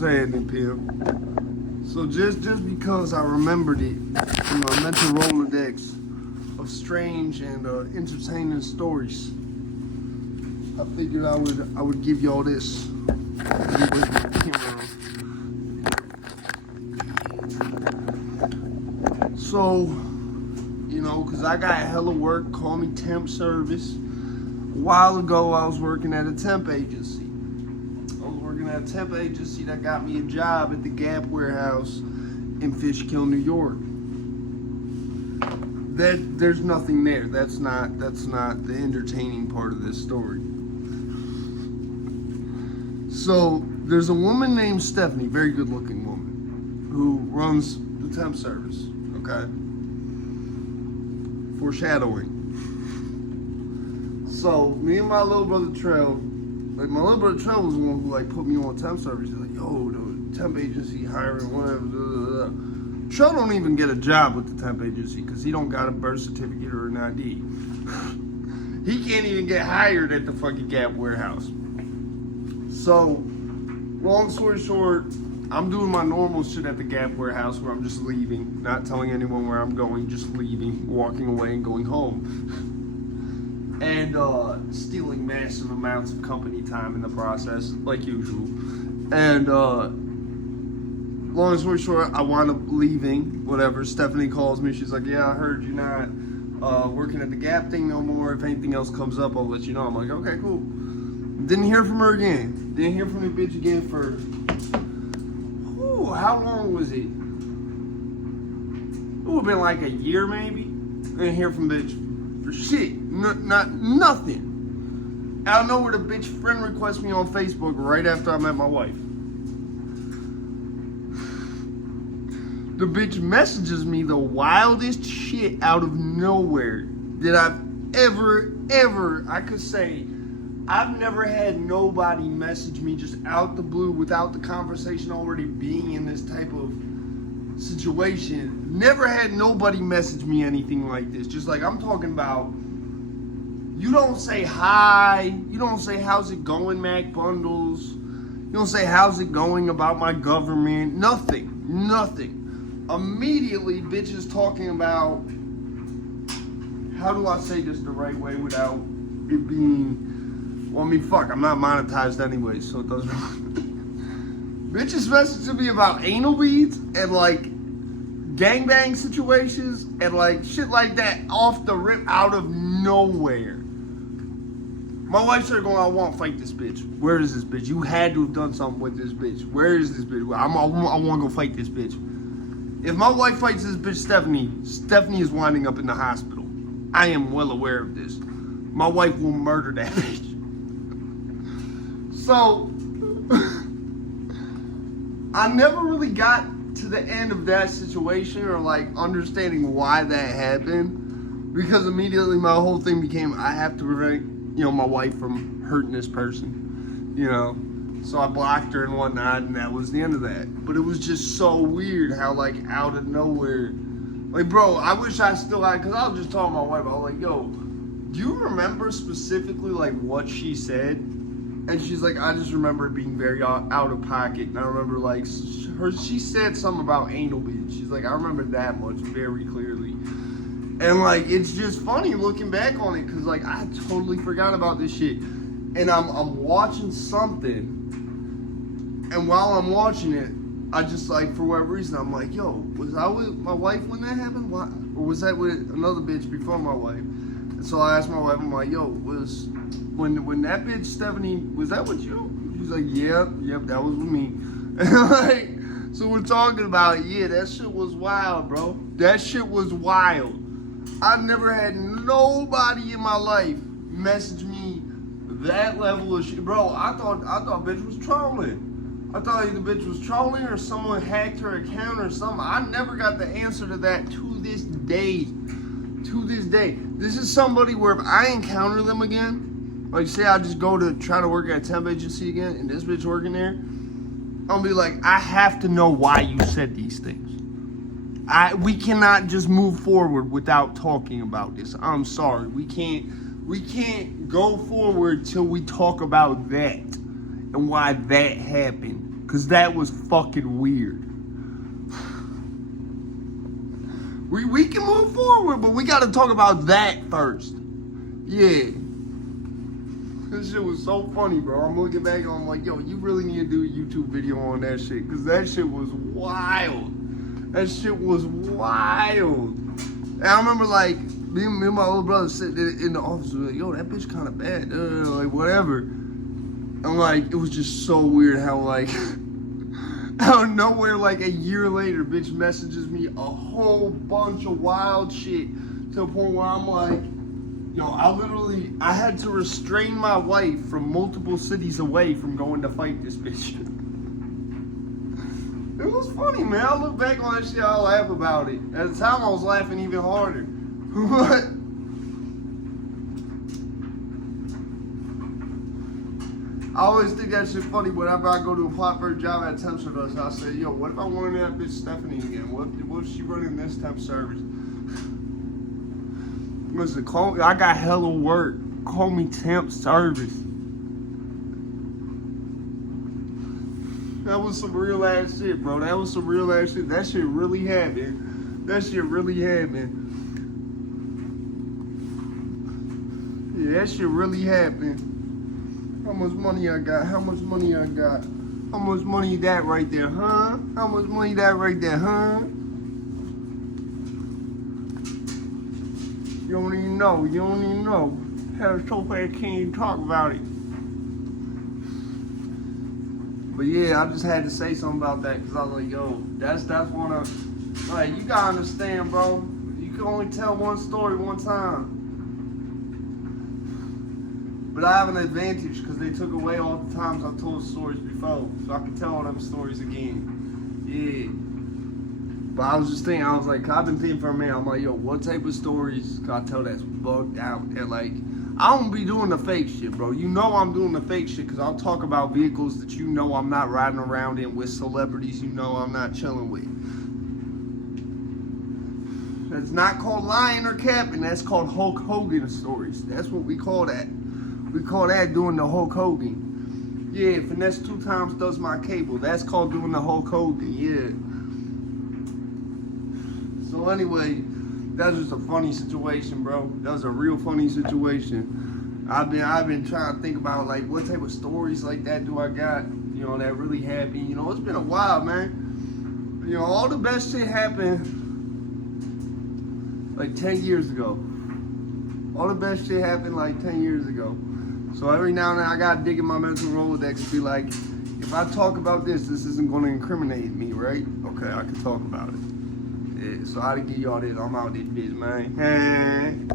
What's happening, Pimp? So just because I remembered it, I mental Rolodex of strange and entertaining stories, I figured I would give y'all this. So, because I got hella work, call me temp service. A while ago, I was working at a temp agency. A temp agency that got me a job at the Gap warehouse in Fishkill, New York. There's nothing there. That's not the entertaining part of this story. So there's a woman named Stephanie, very good looking woman, who runs the temp service. Okay. Foreshadowing. So me and my little brother Trell. Like, my little brother Trell was the one who, put me on temp service. He's like, yo, the temp agency hiring, whatever, Trell don't even get a job with the temp agency because he don't got a birth certificate or an ID. He can't even get hired at the fucking Gap warehouse. So, long story short, I'm doing my normal shit at the Gap warehouse where I'm just leaving, not telling anyone where I'm going, just leaving, walking away and going home. And stealing massive amounts of company time in the process, like usual. And long story short, I wound up leaving, whatever. Stephanie calls me, she's like, yeah, I heard you're not working at the Gap thing no more. If anything else comes up, I'll let you know. I'm like, okay, cool. Didn't hear from her again. Didn't hear from the bitch again for, how long was it? It would have been like a year maybe. Didn't hear from bitch. Shit, not nothing. Out of nowhere, the bitch friend requests me on Facebook right after I met my wife. The bitch messages me the wildest shit out of nowhere that I've ever, I could say, I've never had nobody message me just out the blue without the conversation already being in this type of situation. Never had nobody message me anything like this. Just like I'm talking about, you don't say hi, you don't say how's it going, Mack Bundlez, you don't say how's it going about my government, nothing. Immediately bitch is talking about, how do I say this the right way without it being, well, I mean, fuck, I'm not monetized anyway, so it doesn't bitches messaging me about anal beads and gangbang situations and shit like that off the rip out of nowhere. My wife started going, I want to fight this bitch. Where is this bitch? You had to have done something with this bitch. Where is this bitch? I want to go fight this bitch. If my wife fights this bitch, Stephanie is winding up in the hospital. I am well aware of this. My wife will murder that bitch. So, I never really got to the end of that situation or understanding why that happened, because immediately my whole thing became, I have to prevent, my wife from hurting this person, so I blocked her and whatnot, and that was the end of that. But it was just so weird how out of nowhere, bro, I wish I still had, because I was just telling my wife, I was like, yo, do you remember specifically what she said? And she's like, I just remember it being very out of pocket. And I remember she said something about anal beads. She's like, I remember that much very clearly. And it's just funny looking back on it, because I totally forgot about this shit. And I'm watching something. And while I'm watching it, I just for whatever reason, I'm like, yo, was I with my wife when that happened? Why? Or was that with another bitch before my wife? And so I asked my wife, I'm like, yo, when that bitch Stephanie, was that with you? She's like, yep, that was with me. And so we're talking about, that shit was wild, bro. That shit was wild. I've never had nobody in my life message me that level of shit. Bro, I thought bitch was trolling. I thought either bitch was trolling or someone hacked her account or something. I never got the answer to that to this day. This is somebody where if I encounter them again, say I just go to try to work at a temp agency again and this bitch working there, I'll be like, I have to know why you said these things. We cannot just move forward without talking about this. I'm sorry. We can't go forward till we talk about that and why that happened. Cause that was fucking weird. We can move forward, but we gotta talk about that first. Yeah. This shit was so funny, bro. I'm looking back and I'm like, yo, you really need to do a YouTube video on that shit. Cause that shit was wild. That shit was wild. And I remember like, me and my older brother sitting in the office, we were like, yo, that bitch kind of bad, like whatever. And like, it was just so weird how like, out of nowhere, like a year later, bitch messages me a whole bunch of wild shit to the point where I'm like, yo, I had to restrain my wife from multiple cities away from going to fight this bitch. It was funny, man. I look back on that shit, I laugh about it. At the time, I was laughing even harder. But I always think that shit funny whenever I go to apply for a job at Temp Service. I say, yo, what if I wanted that bitch Stephanie again? What if she running this temp service? Listen, I got hella work. Call me Temp Service. That was some real ass shit, bro. That was some real ass shit. That shit really happened. That shit really happened. Yeah, that shit really happened. How much money I got? How much money I got? How much money that right there, huh? How much money that right there, huh? You don't even know. You don't even know. Hell, so fast can't even talk about it. But yeah, I just had to say something about that because I was like, yo, that's one of, like, you gotta understand, bro. You can only tell one story one time. But I have an advantage because they took away all the times I told stories before. So I can tell all them stories again. Yeah. But I was just thinking, I was like, I've been thinking for a minute. I'm like, yo, what type of stories can I tell that's bugged out? That like, I don't be doing the fake shit, bro. You know I'm doing the fake shit because I'll talk about vehicles that you know I'm not riding around in with celebrities you know I'm not chilling with. That's not called lying or capping. That's called Hulk Hogan stories. That's what we call that. We call that doing the Hulk Hogan. Yeah, finesse 2 times does my cable. That's called doing the Hulk Hogan, yeah. So anyway, that was just a funny situation, bro. That was a real funny situation. I've been trying to think about like what type of stories like that do I got, you know, that really happened. You know, it's been a while, man. You know, all the best shit happened like 10 years ago. All the best shit happened like 10 years ago. So every now and then I gotta dig in my mental Rolodex and be like, if I talk about this isn't gonna incriminate me, right? Okay, I can talk about it. Yeah, so I had to give y'all this. I'm out this bitch, man.